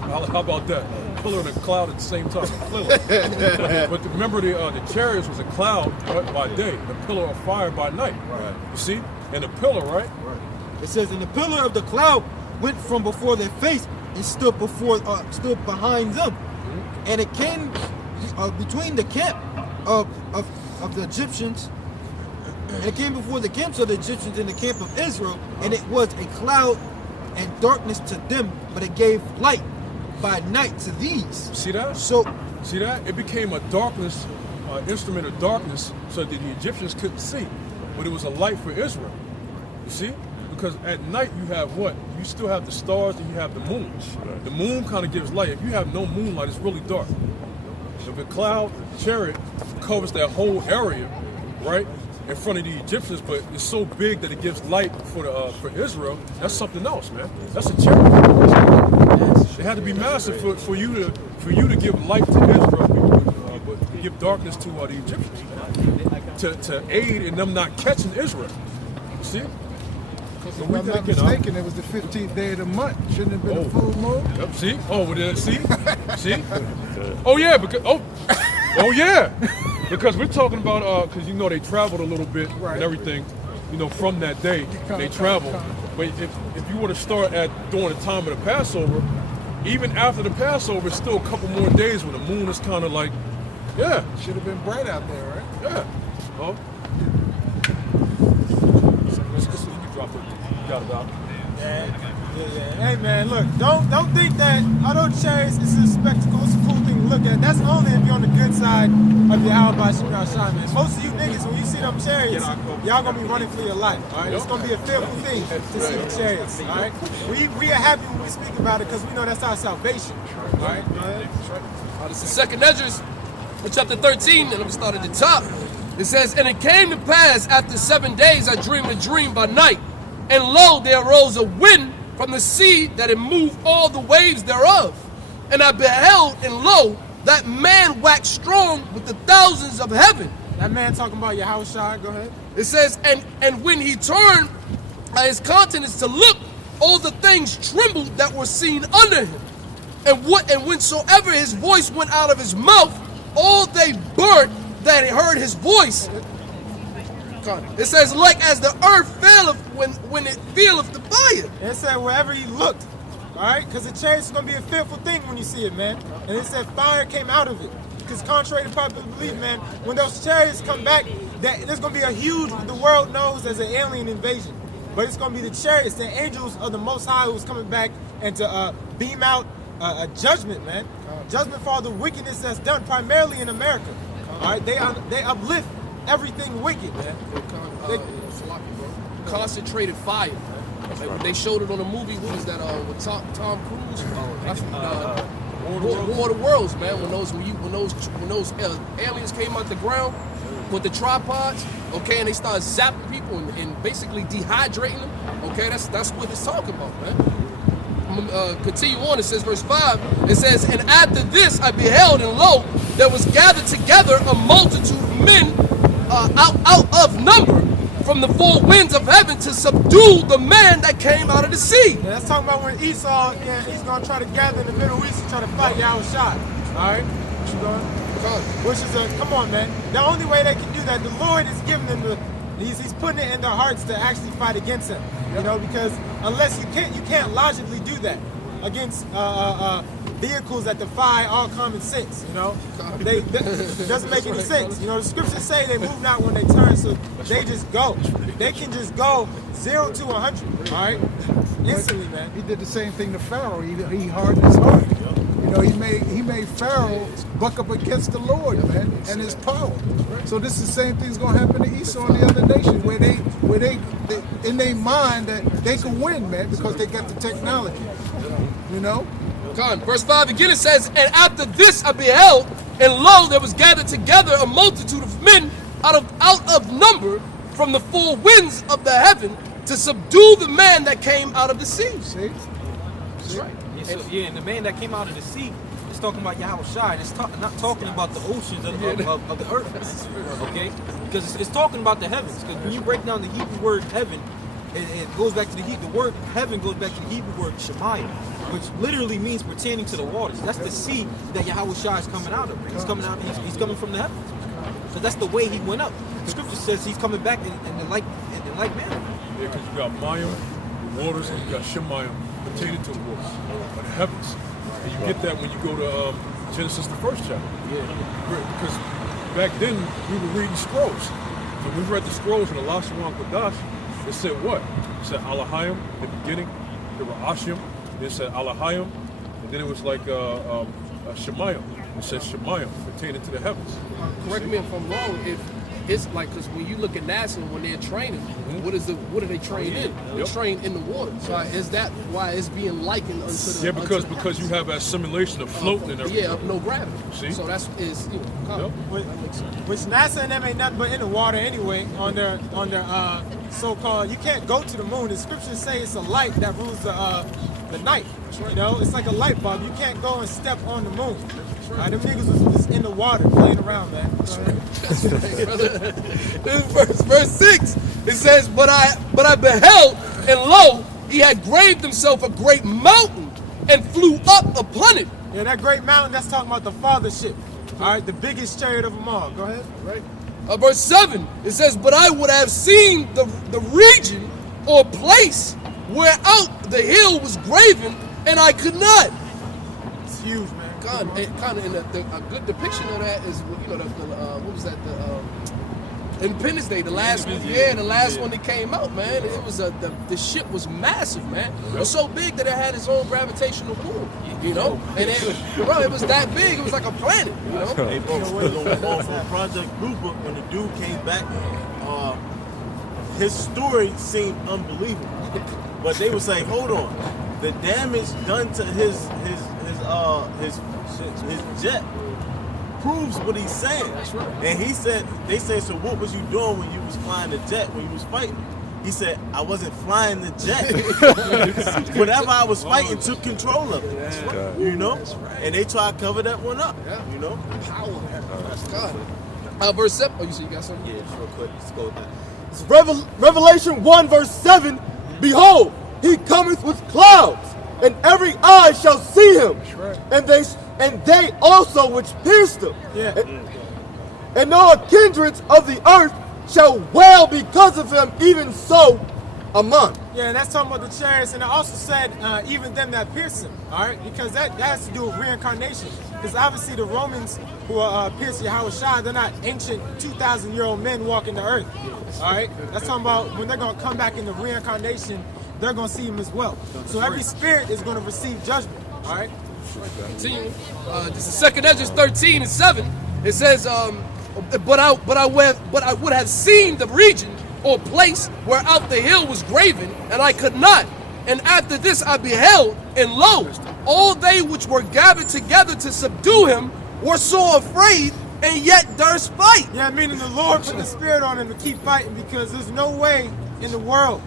How about that? Pillar and a cloud at the same time. But remember, the chariots was a cloud by day, and a pillar of fire by night. Right. You see? And the pillar, right? It says, and the pillar of the cloud went from before their face and stood behind them. And it came between the camp of the Egyptians, and it came before the camps of the Egyptians and the camp of Israel, and it was a cloud and darkness to them, but it gave light by night to these. See that? See that? It became a darkness, instrument of darkness, so that the Egyptians couldn't see. But it was a light for Israel. You see? Because at night you have what? You still have the stars and you have the moon. The moon kind of gives light. If you have no moonlight, it's really dark. If the cloud chariot covers that whole area, right, in front of the Egyptians, but it's so big that it gives light for Israel, that's something else, man. That's a chariot. It had to be massive for you to give light to Israel, but give darkness to the Egyptians, to aid in them not catching Israel. See? If I'm not mistaken, it was the 15th day of the month. Shouldn't have been a full moon. Yep. See? Oh, see? See? Oh yeah, because yeah. Because we're talking about, because they traveled a little bit and everything, from that day, they traveled. But if you were to start during the time of the Passover, even after the Passover, it's still a couple more days when the moon is kind of like, yeah. Should have been bright out there, right? Yeah. Oh. You drop it. You got it out. Yeah. Hey man, look, don't think that although Chariots is a spectacle, it's a cool thing to look at. That's only if you're on the good side of your Al-Ba Shimon Shai, man. Most of you niggas, when you see them chariots, y'all gonna be running for your life. All right, it's gonna be a fearful thing to see the chariots. All right, we are happy when we speak about it because we know that's our salvation. All right, go ahead. This is 2nd Esdras, chapter 13, and I'm gonna start at the top. It says, and it came to pass after 7 days I dreamed a dream by night, and lo, there arose a wind from the sea that it moved all the waves thereof. And I beheld, and lo, that man waxed strong with the thousands of heaven. That man talking about your house, Shai, go ahead. It says, and when he turned his countenance to look, all the things trembled that were seen under him. And whensoever his voice went out of his mouth, all they burnt that heard his voice. It says, like as the earth faileth when it feeleth the fire. It said wherever he looked, all right? Because the chariot is going to be a fearful thing when you see it, man. And it said fire came out of it. Because contrary to popular belief, man, when those chariots come back, there's going to be a huge, the world knows as an alien invasion. But it's going to be the chariots, the angels of the Most High who's coming back and to beam out a judgment, man. Judgment for all the wickedness that's done primarily in America. All right? They uplift everything wicked, man. Concentrated fire. Like when they showed it on a movie, what was that? With Tom Cruise? War of the Worlds, man. When those aliens came out the ground, with the tripods, okay, and they start zapping people and basically dehydrating them, okay, that's what it's talking about, man. Continue on, it says, verse 5, it says, and after this I beheld, and lo, there was gathered together a multitude of men out of number from the four winds of heaven to subdue the man that came out of the sea. Yeah, that's talking about when Esau, he's going to try to gather in the Middle East and try to fight Yahushua. All right? What you going? Which is come on, man. The only way they can do that, the Lord is giving them he's putting it in their hearts to actually fight against him. You know, because unless you can't logically do that against vehicles that defy all common sense. You know, it doesn't make any sense. You know, the scriptures say they move not when they turn, so they just go. They can just go 0 to 100. All right, instantly, man. He did the same thing to Pharaoh. He hardened his heart. You know, he made Pharaoh buck up against the Lord, man, and his power. So this is the same thing's gonna happen to Esau and the other nations, where they in their mind that they can win, man, because they got the technology. You know. Verse 5 again, it says, and after this I beheld, and lo, there was gathered together a multitude of men out of number from the four winds of the heaven to subdue the man that came out of the sea. See? That's right. And the man that came out of the sea is talking about Yahushua. It's not talking about the oceans of the earth. Okay? Because it's talking about the heavens. Because when you break down the Hebrew word heaven, it goes back to the word heaven goes back to the Hebrew word shemayim, which literally means pertaining to the waters. That's the sea that Yahushua is coming out of. He's coming out. He's coming from the heavens. So that's the way he went up. The scripture says he's coming back in the like manner. Yeah, because you got Mayim, the waters, and you got Shemayim, pertaining to the waters, or the heavens. And you get that when you go to Genesis, the first chapter. Yeah. Because back then, we were reading scrolls. So we read the scrolls in the Lashon Kodash. It said what? It said Alahayim in the beginning. There were Ashim. It said Alahayim. And then it was like Shemayim. It says Shemayim, pertaining to the heavens. Correct me if I'm wrong. If it's like, because when you look at NASA when they're training, what do they train in? They train in the water. So is that why it's being likened unto the? Yeah, because you have that simulation of floating and everything. Yeah, of no gravity. See? So that's common. Which NASA and them ain't nothing but in the water anyway. On their so-called, you can't go to the moon. The scriptures say it's a light that rules the night. You know, it's like a light bulb. You can't go and step on the moon. Right, them niggas was just in the water playing around, man. Verse 6, it says, but I beheld, and lo, he had graved himself a great mountain and flew up upon it. Yeah, that great mountain, that's talking about the fathership. All right, the biggest chariot of them all. Go ahead. Right. Verse 7, it says, but I would have seen the region or place where out the hill was graven, and I could not. It's huge, man. Kind of in a good depiction of that is, you know, what was that? Independence Day, the last one. Yeah, the last one that came out, man. It was the ship was massive, man. It was so big that it had its own gravitational pull, you know. And it was that big. It was like a planet, you know. Hey, folks, on Project Blue Book, when the dude came back, his story seemed unbelievable. But they were saying, hold on, the damage done to his jet proves what he's saying. That's right. And he said, they said, so what was you doing when you was flying the jet, when you was fighting? He said, I wasn't flying the jet. Whatever I was fighting took control of it. Yeah. You know? Right. And they try to cover that one up. Yeah. You know? Power. That's God. Verse 7. Oh, you got something? Yeah, just real quick. Let's go with that. It's Revelation 1 verse 7. Behold, he cometh with clouds, and every eye shall see him, and they also which pierced him. Yeah. And all kindreds of the earth shall wail because of him, even so a month. Yeah, and that's talking about the chariots, and it also said even them that pierced him. All right, because that has to do with reincarnation. Because obviously the Romans who pierced Yahushua, they're not ancient 2,000-year-old men walking the earth. All right, that's talking about when they're going to come back in the reincarnation, they're going to see him as well. So every spirit is going to receive judgment. All right. Continue. This is 2nd Ezra 13 and 7. It says, but I would have seen the region or place where out the hill was graven, and I could not. And after this I beheld, and lo, all they which were gathered together to subdue him were so afraid and yet durst fight. Yeah, meaning the Lord put the spirit on him to keep fighting, because there's no way in the world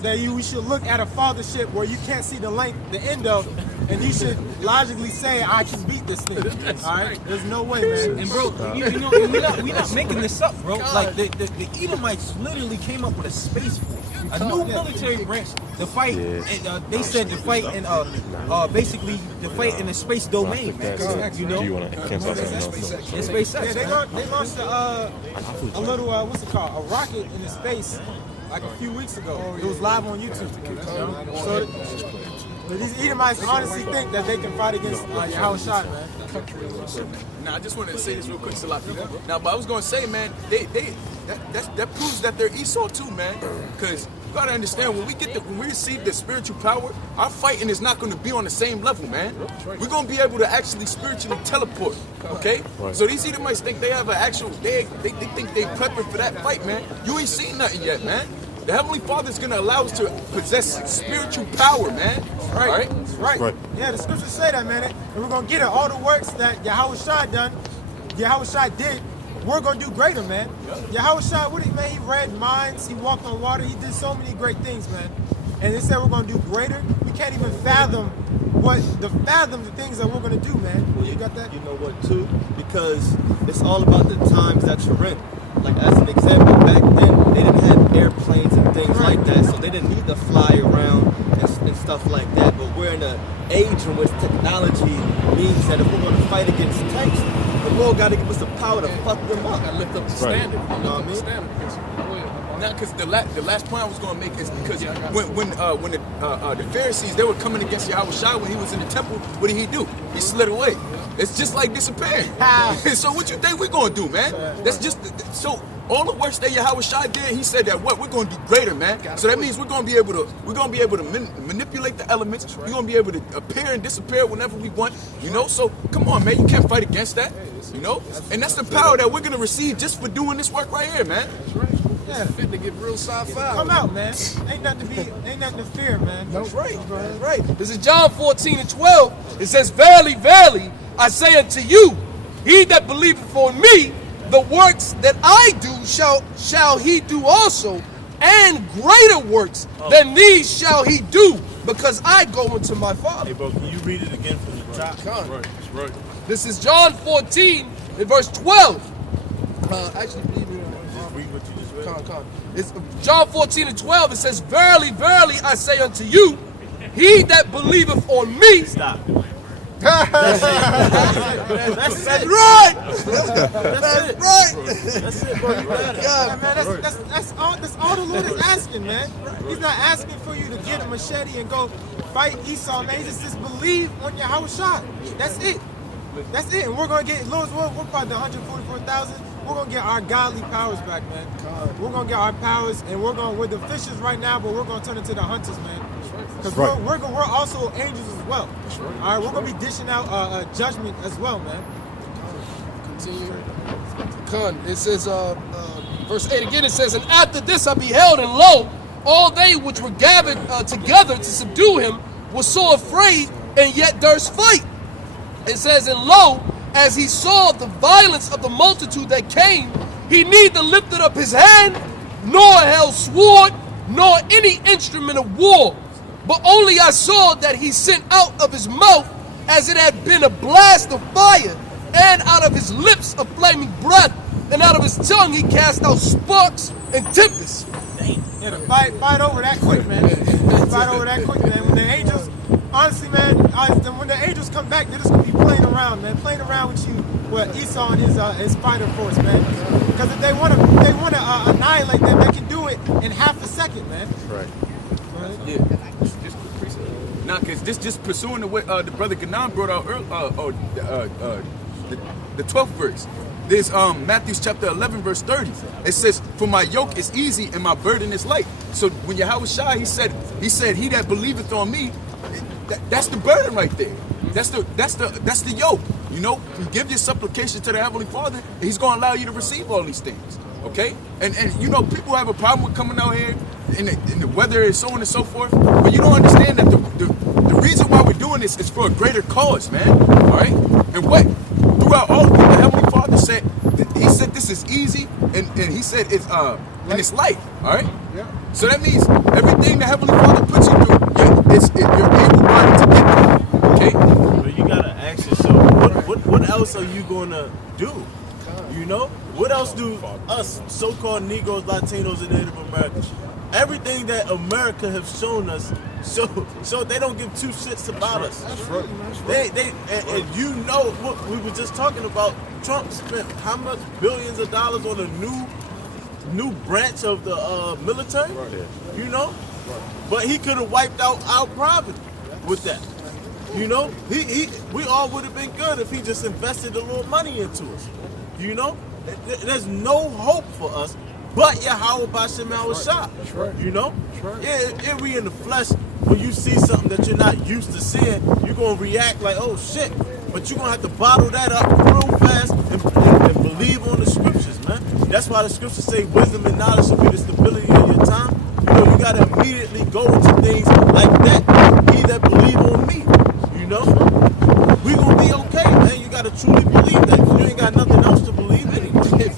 that we should look at a fathership where you can't see the length, the end of, and you should logically say, I can beat this thing. All right? There's no way, man. And bro, we're not making this up, bro. Like the Edomites literally came up with a space force, a new military branch to fight. And they said to fight in basically to fight in the space domain, man. You know, Do you want to cancel that? in space. Yeah, they launched a little, what's it called? A rocket into space like a few weeks ago. It was live on YouTube. So these Edomites honestly think that they can fight against Yahushua, man. Now I just wanted to say this real quick, Salaki. Now, but I was gonna say, man, that proves that they're Esau too, man. Because you gotta understand, when we receive the spiritual power, our fighting is not gonna be on the same level, man. We're gonna be able to actually spiritually teleport. Okay? So these Edomites think they have an actual, they think they prepping for that fight, man. You ain't seen nothing yet, man. The Heavenly Father is gonna allow us to possess spiritual power, man. Right. Yeah, the scriptures say that, man. And we're going to get it. All the works that Yahushua did, we're going to do greater, man. Yahushua, man, he read minds, he walked on water, he did so many great things, man. And they said we're going to do greater. We can't even fathom the things that we're going to do, man. Well, you got that? You know what, too? Because it's all about the times that you're in. Like, as an example, back then, they didn't have airplanes and things like that, so they didn't need to fly around and stuff like that. But we're in an age in which technology means that if we're going to fight against tanks, the Lord got to give us the power to fuck them up. Gotta lift up the standard. You know what I mean? Now, because the last point I was going to make is because when the Pharisees, they were coming against Yahushua when he was in the temple, what did he do? He slid away. It's just like disappearing. So what you think we're going to do, man? That's just, so all the works that Yahushua did, he said that what? We're going to do greater, man. So that means we're going to be able to manipulate the elements. We're going to be able to appear and disappear whenever we want, you know? So come on, man, you can't fight against that, you know? And that's the power that we're going to receive just for doing this work right here, man. Yeah. Fit to get real sci-fi. Come out, man. Ain't nothing to fear, man. That's right. That's right. This is John 14:12. It says, Verily, verily, I say unto you, he that believeth on me, the works that I do shall he do also, and greater works than these shall he do, because I go unto my Father. Hey, bro, can you read it again from the top? Right. This is John 14 in verse 12. Actually, believe me. Read what you just read. It's John 14:12. It says, Verily, verily, I say unto you, he that believeth on me. Stop. That's Right. That's right. That's it, bro. You got it. Yeah, man, that's all the Lord is asking, man. He's not asking for you to get a machete and go fight Esau, man. He's just believe on Yahushua. That's it. That's it. And we're going to get, Lord's will, we're about the 144,000. We're going to get our godly powers back, man. We're going to get our powers, and we're the fishers right now, but we're going to turn into the hunters, man. Because we're also angels as well. All right, we're going to be dishing out judgment as well, man. Continue. It says, verse 8 again, it says, And after this I beheld, and lo, all they which were gathered together to subdue him were so afraid, and yet durst fight. It says, And lo, as he saw the violence of the multitude that came, he neither lifted up his hand, nor held sword, nor any instrument of war. But only I saw that he sent out of his mouth as it had been a blast of fire, and out of his lips a flaming breath, and out of his tongue he cast out sparks and tempests. Yeah, to fight over that quick, man. Fight over that quick, man. When the angels, honestly, man, when the angels come back, they're just gonna be playing around, man. Playing around with you, with Esau and his fighter force, man. Because if they wanna annihilate them, they can do it in half a second, man. Right. Yeah. Now, because this just pursuing the way the brother Ganan brought out the 12th verse. There's Matthew chapter 11 verse 30. It says, For my yoke is easy and my burden is light. So when Yahushua, he said, he that believeth on me, that's the burden right there. That's the yoke. You know, you give your supplication to the Heavenly Father, and he's going to allow you to receive all these things. Okay? And you know, people have a problem with coming out here and the weather and so on and so forth. But you don't understand that the reason why we're doing this is for a greater cause, man. All right? And what? Throughout all of the Heavenly Father to say, he said this is easy, and he said it's and it's light. All right. Yeah. So that means everything the Heavenly Father puts you through, you're able-bodied to get through. Okay. But you gotta ask yourself, what else are you gonna do? You know, what else do us so-called Negroes, Latinos, and Native Americans? Everything that America have shown us, so they don't give two shits about us. That's right. And you know what we were just talking about. Trump spent how much billions of dollars on a new branch of the military? Right. You know, but he could have wiped out our poverty with that. You know, we all would have been good if he just invested a little money into us. You know, there's no hope for us but Yahweh Bashem Shah. That's right. You know, That's right. yeah, we in the flesh. When you see something that you're not used to seeing, you're gonna react like, oh shit. But you're gonna have to bottle that up real fast and believe on the scriptures, man. That's why the scriptures say wisdom and knowledge should be the stability of your time. You know, you gotta immediately go into things like that. He that believe on me, you know, we gonna be okay, man. You gotta truly believe that. You ain't got nothing else to believe anyway.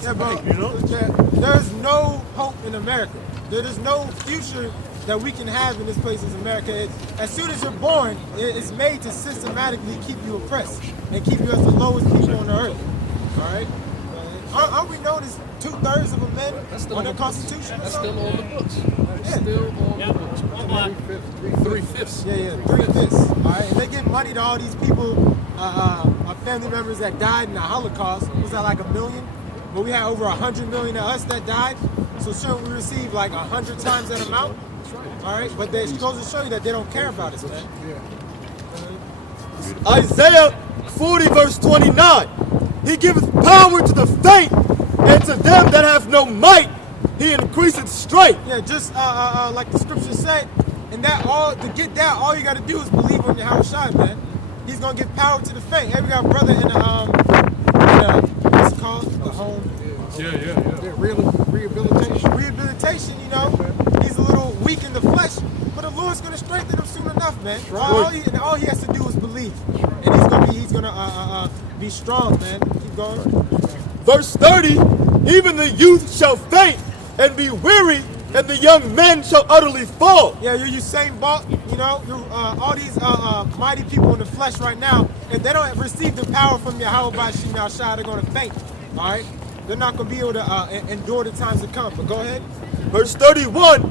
Yeah, but You know? there's no hope in America. There is no future that we can have in this place as America. As soon as you're born, it's made to systematically keep you oppressed and keep you as the lowest people on the earth. All right? Aren't we known as 2/3 of a men on the Constitution? That's still on the books. Yeah. Still on the books. 3/5. Yeah, 3/5. All right, and they give money to all these people, family members that died in the Holocaust. Was that like 1 million? But we had over 100 million of us that died. So shouldn't we receive like 100 times that amount? All right, but they're supposed to show you that they don't care about us, man. Isaiah 40 verse 29. He giveth power to the faint, and to them that have no might, he increaseth strength. Yeah, just like the scriptures say, and that to get that, all you got to do is believe on Yahweh Shai, man. He's gonna give power to the faint. Hey, we got a brother in the what's it called? The home. Yeah, rehabilitation. Rehabilitation, you know. He's a little weak in the flesh, but the Lord's gonna strengthen him soon enough, man. All he has to do is believe, and he's gonna be strong, man. Keep going. Verse 30. Even the youth shall faint and be weary, and the young men shall utterly fall. Yeah, you're Usain Bolt, you know, all these mighty people in the flesh right now, if they don't receive the power from Yahweh Bashem Shai, they're going to faint, all right? They're not going to be able to endure the times to come, but go ahead. Verse 31.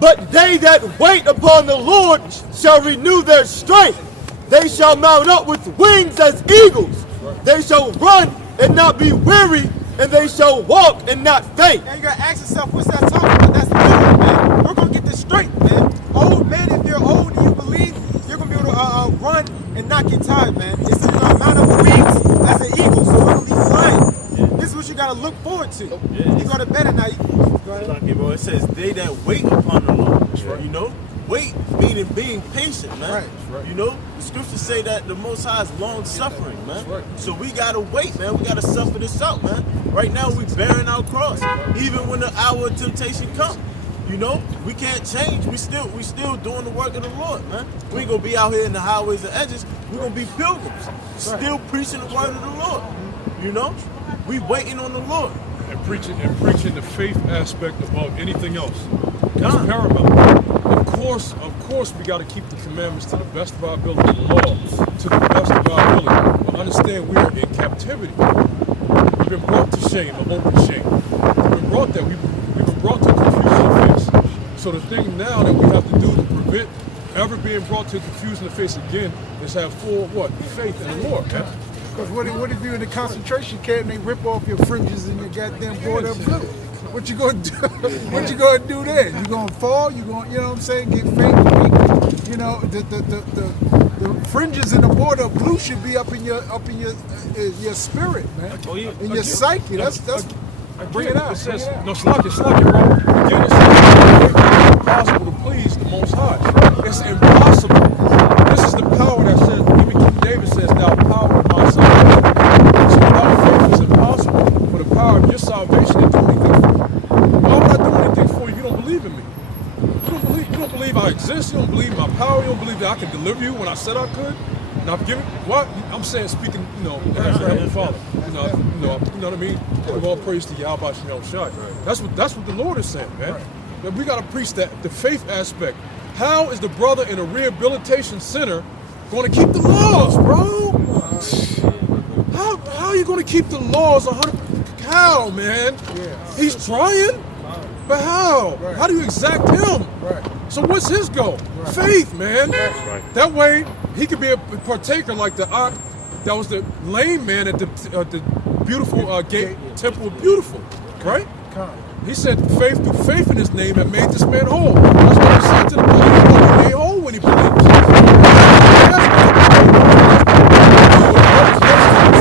But they that wait upon the Lord shall renew their strength. They shall mount up with wings as eagles. They shall run and not be weary, and they shall walk and not faint. Now you gotta ask yourself, what's that talking about? That's literal, man. We're gonna get this strength, man. Old man, if you're old and you believe, you're gonna be able to run and not get tired, man. It's you're gonna mount up wings as an eagle, so we're gonna be flying. This is what you gotta look forward to. You go to bed at night. Go ahead. It says they that wait upon the Lord. You know, wait meaning being patient, man. Right. You know, the scriptures say that the Most High is long suffering, man. So we gotta wait, man. We gotta suffer this out, man. Right now we bearing our cross, even when the hour of temptation comes. You know, we can't change. We still doing the work of the Lord, man. We ain't gonna be out here in the highways and edges. We're gonna be pilgrims, still preaching the word of the Lord. You know, we waiting on the Lord. And preaching the faith aspect above anything else. That's paramount. Of course, we got to keep the commandments to the best of our ability, the law to the best of our ability. But understand, we are in captivity. We've been brought to shame, the open shame. We've been brought there. We've been brought to confusion of face. So the thing now that we have to do to prevent ever being brought to confusion of face again is have full faith in the Lord. Because what if you're in the concentration camp and they rip off your fringes and your goddamn board up blue? What you gonna do? What you gonna do then? You gonna fall? You know what I'm saying? Get faint? You know, the fringes in the border of blue should be up in your spirit, man. In your psyche. That's bring it out. It says, no, slack it, bro. Again, it says it's impossible to please the Most High. It's impossible. This is the power that says, even King David says, thou power of my salvation. So without faith, it's impossible for the power of your salvation to do anything for you. Why would I do anything for you if you don't believe in me? You don't believe I exist. You don't believe my power. You don't believe that I can deliver you when I said I could. And I've given what I'm saying, speaking, as your Heavenly Father. You know what I mean? Give all praise to Yahweh Shem Shai. That's what the Lord is saying, man. That we gotta preach that the faith aspect. How is the brother in a rehabilitation center going to keep the laws, bro? How are you going to keep the laws 100? How, man? He's trying, but how? How do you exact him? So what's his goal? Faith, man. That way he could be a partaker like the that was the lame man at the beautiful gate temple of beautiful, right? He said faith through faith in his name and made this man whole. That's what he said to the believer. He's going to be made whole when he believes.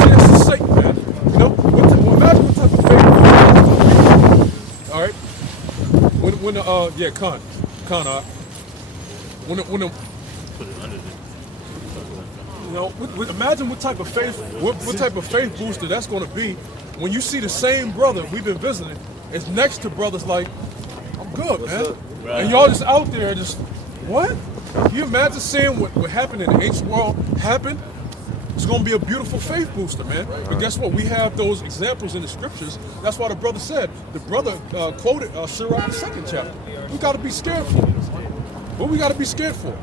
That's Satan, man. Imagine what type of faith. All right. Imagine what type of faith, what type of faith booster that's going to be when you see the same brother we've been visiting is next to brothers like, I'm good, man. And y'all just out there just, what? Can you imagine seeing what happened in the ancient world happen? It's going to be a beautiful faith booster, man. But guess what? We have those examples in the scriptures. That's why the brother said, the brother quoted Sirach, the 2nd chapter. We got to be scared for. What we got to be scared for?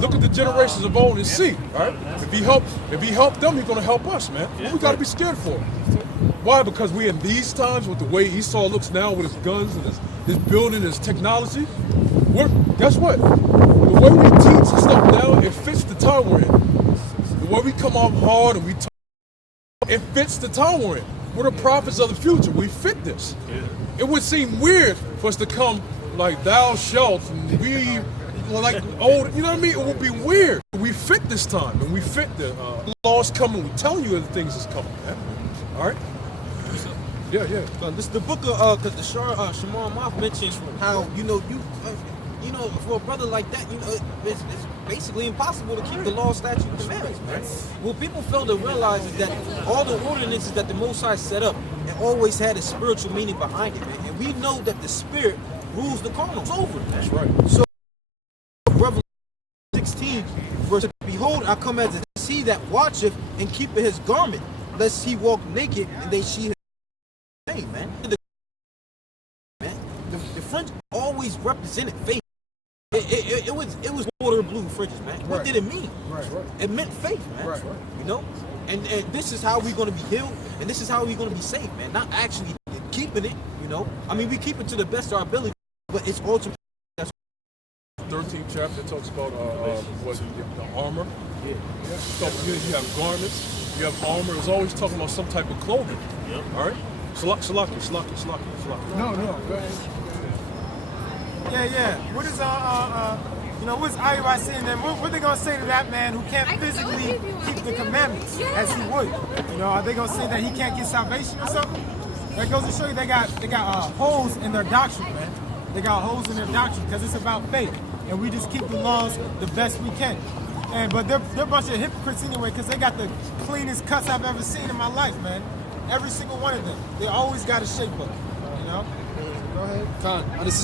Look at the generations of old and see, right? If he helped them, he's going to help us, man. What we got to be scared for? Why? Because we in these times with the way Esau looks now with his guns and his building, his technology. Guess what? The way we teach and stuff now, it fits the time we're in. The way we come off hard and we talk, it fits the time we're in. We're the prophets of the future. We fit this. It would seem weird for us to come like thou shalt and we like old, you know what I mean? It would be weird. We fit this time and we fit the laws coming. We're telling you the things is coming, man. All right? Yeah. This is the book of, because the Shemar Moth mentions how, for a brother like that, it's basically impossible to keep the law, statutes, and commandments, man. What people fail to realize is that all the ordinances that the Most High set up, it always had a spiritual meaning behind it, man. And we know that the spirit rules the carnal. It's over, man. That's right. So, Revelation 16, verse, behold, I come as a he that watcheth and keepeth his garment, lest he walk naked and they see his shame, man. The French always represented faith. It was water blue fridges, man. What did it mean? It meant faith, man. And this is how we're going to be healed, and this is how we're going to be saved, man. Not actually keeping it, I mean, we keep it to the best of our ability, but it's ultimately. 13th chapter talks about the armor. So you have garments, you have armor. It's always talking about some type of clothing. All right? Salaki. No, go ahead. Yeah. What is what's IUIC saying then? What they gonna say to that man who can't physically keep the commandments as he would? Are they gonna say that he can't get salvation or something? That goes to show you they got holes in their doctrine, man. They got holes in their doctrine because it's about faith, and we just keep the laws the best we can. But they're a bunch of hypocrites anyway because they got the cleanest cuts I've ever seen in my life, man. Every single one of them. They always got a shape up, Go ahead. This is